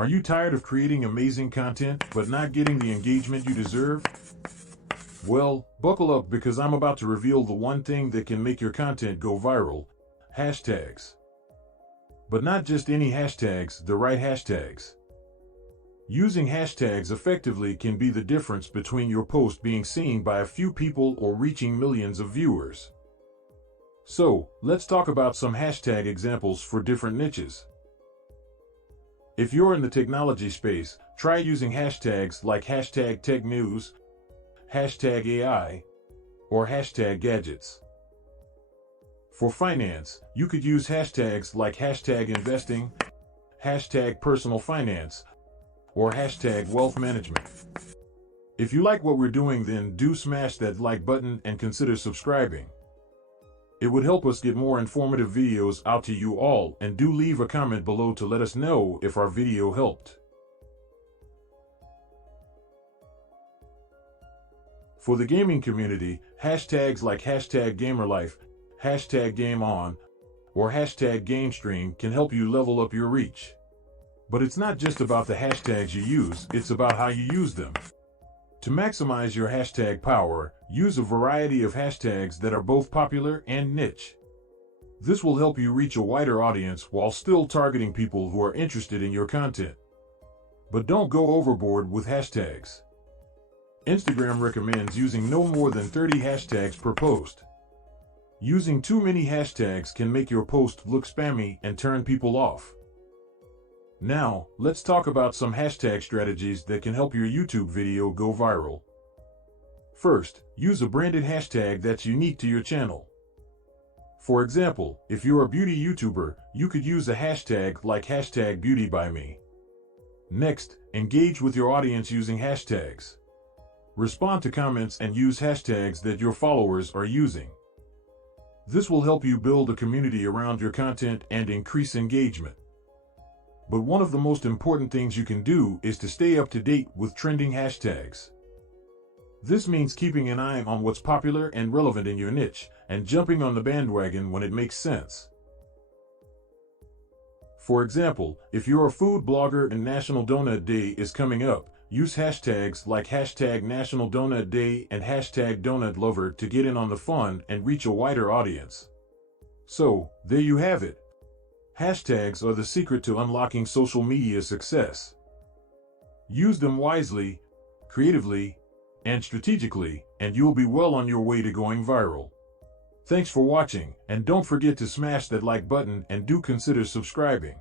Are you tired of creating amazing content but not getting the engagement you deserve? Well, buckle up because I'm about to reveal the one thing that can make your content go viral: hashtags. But not just any hashtags, the right hashtags. Using hashtags effectively can be the difference between your post being seen by a few people or reaching millions of viewers. So, let's talk about some hashtag examples for different niches. If you're in the technology space, try using hashtags like hashtag tech news, hashtag AI, or hashtag gadgets. For finance, you could use hashtags like hashtag investing, hashtag personal finance, or hashtag wealth management. If you like what we're doing, then do smash that like button and consider subscribing. It would help us get more informative videos out to you all, and do leave a comment below to let us know if our video helped. For the gaming community, hashtags like hashtag gamerlife, hashtag gameon, or hashtag gamestream can help you level up your reach. But it's not just about the hashtags you use, it's about how you use them. To maximize your hashtag power, use a variety of hashtags that are both popular and niche. This will help you reach a wider audience while still targeting people who are interested in your content. But don't go overboard with hashtags. Instagram recommends using no more than 30 hashtags per post. Using too many hashtags can make your post look spammy and turn people off. Now, let's talk about some hashtag strategies that can help your YouTube video go viral. First, use a branded hashtag that's unique to your channel. For example, if you're a beauty YouTuber, you could use a hashtag like hashtag beautybyme. Next, engage with your audience using hashtags. Respond to comments and use hashtags that your followers are using. This will help you build a community around your content and increase engagement. But one of the most important things you can do is to stay up to date with trending hashtags. This means keeping an eye on what's popular and relevant in your niche, and jumping on the bandwagon when it makes sense. For example, if you're a food blogger and National Donut Day is coming up, use hashtags like hashtag National Donut Day and hashtag Donut Lover to get in on the fun and reach a wider audience. So, there you have it. Hashtags are the secret to unlocking social media success. Use them wisely, creatively, and strategically, and you'll be well on your way to going viral. Thanks for watching, and don't forget to smash that like button and do consider subscribing.